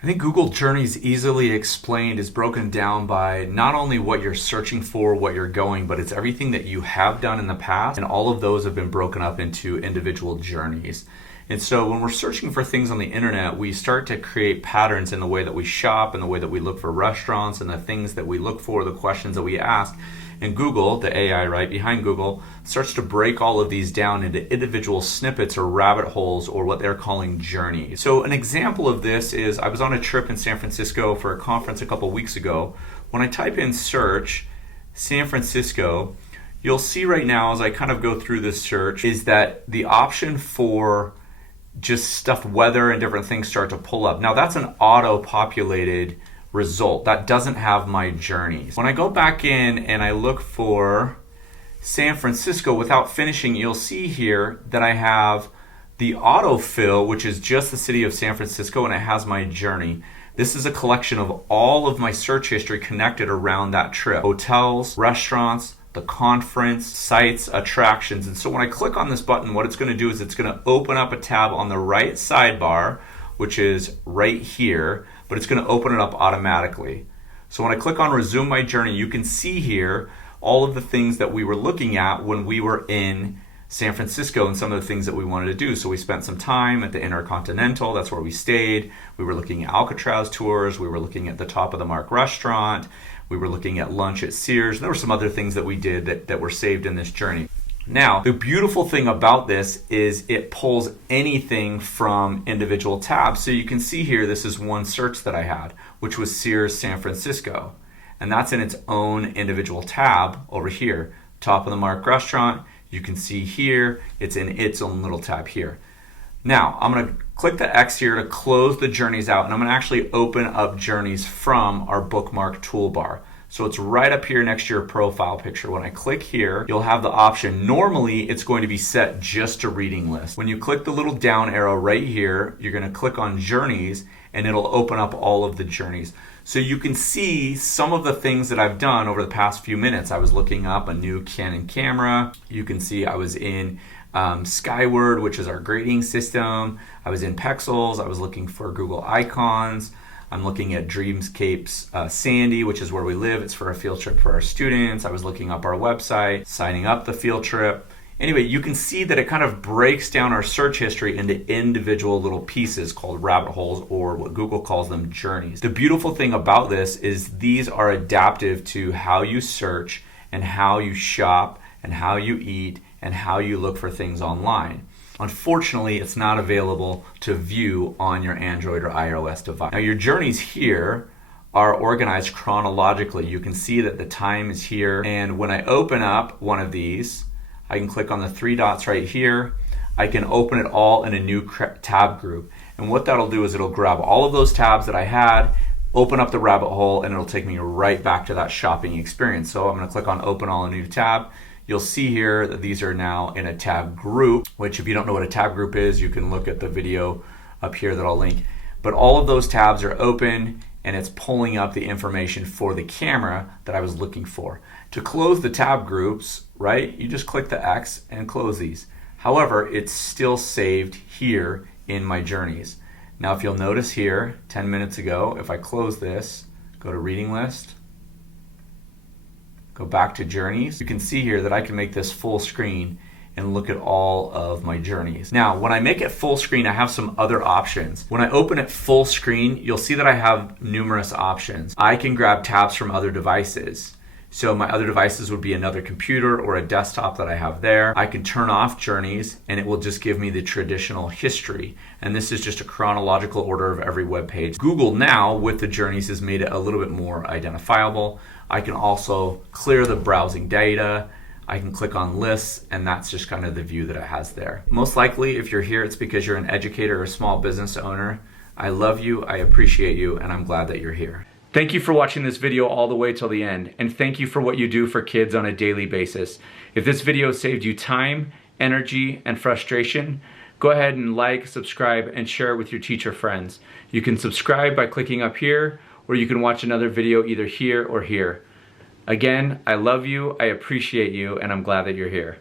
I think Google Journeys Easily Explained is broken down by not only what you're searching for, what you're going, but it's everything that you have done in the past, and all of those have been broken up into individual journeys. And so when we're searching for things on the internet, we start to create patterns in the way that we shop and the way that we look for restaurants and the things that we look for, the questions that we ask. And Google, the AI right behind Google, starts to break all of these down into individual snippets or rabbit holes, or what they're calling journeys. So an example of this is I was on a trip in San Francisco for a conference a couple weeks ago. When I type in search San Francisco, you'll see right now as I kind of go through this search is that the option for just stuff, weather and different things start to pull up. Now that's an auto-populated result. That doesn't have my journeys. When I go back in and I look for San Francisco without finishing, you'll see here that I have the autofill, which is just the city of San Francisco, and it has my journey. This is a collection of all of my search history connected around that trip. Hotels, restaurants, the conference, sites, attractions. And so when I click on this button, what it's going to do is it's going to open up a tab on the right sidebar, which is right here, but it's going to open it up automatically. So when I click on resume my journey, you can see here all of the things that we were looking at when we were in San Francisco and some of the things that we wanted to do. So we spent some time at the Intercontinental, that's where we stayed. We were looking at Alcatraz tours. We were looking at the Top of the Mark restaurant. We were looking at lunch at Sears. There were some other things that we did that were saved in this journey. Now, the beautiful thing about this is it pulls anything from individual tabs. So you can see here, this is one search that I had, which was Sears San Francisco. And that's in its own individual tab over here. Top of the Mark restaurant, you can see here, it's in its own little tab here. Now, I'm gonna click the X here to close the journeys out, and I'm gonna actually open up journeys from our bookmark toolbar. So it's right up here next to your profile picture. When I click here, you'll have the option. Normally, it's going to be set just to reading list. When you click the little down arrow right here, you're gonna click on journeys, and it'll open up all of the journeys. So you can see some of the things that I've done over the past few minutes. I was looking up a new Canon camera. You can see I was in Skyward, which is our grading system. I was in Pexels. I was looking for Google icons. I'm looking at Dreamscapes Sandy, which is where we live. It's for a field trip for our students. I was looking up our website, signing up the field trip. Anyway, you can see that it kind of breaks down our search history into individual little pieces called rabbit holes, or what Google calls them, journeys. The beautiful thing about this is these are adaptive to how you search and how you shop and how you eat and how you look for things online. Unfortunately, it's not available to view on your Android or iOS device. Now, your journeys here are organized chronologically. You can see that the time is here, and when I open up one of these, I can click on the three dots right here. I can open it all in a new tab group. And what that'll do is it'll grab all of those tabs that I had, open up the rabbit hole, and it'll take me right back to that shopping experience. So I'm gonna click on open all in a new tab. You'll see here that these are now in a tab group, which if you don't know what a tab group is, you can look at the video up here that I'll link. But all of those tabs are open, and it's pulling up the information for the camera that I was looking for. To close the tab groups, right, you just click the X and close these. However, it's still saved here in my journeys. Now, if you'll notice here, 10 minutes ago, if I close this, go to reading list, go back to journeys, you can see here that I can make this full screen and look at all of my journeys. Now, when I make it full screen, I have some other options. When I open it full screen, you'll see that I have numerous options. I can grab tabs from other devices. So my other devices would be another computer or a desktop that I have there. I can turn off journeys and it will just give me the traditional history. And this is just a chronological order of every web page. Google now with the journeys has made it a little bit more identifiable. I can also clear the browsing data. I can click on lists, and that's just kind of the view that it has there. Most likely, if you're here, it's because you're an educator or a small business owner. I love you, I appreciate you, and I'm glad that you're here. Thank you for watching this video all the way till the end, and thank you for what you do for kids on a daily basis. If this video saved you time, energy, and frustration, go ahead and like, subscribe, and share it with your teacher friends. You can subscribe by clicking up here, or you can watch another video either here or here. Again, I love you, I appreciate you, and I'm glad that you're here.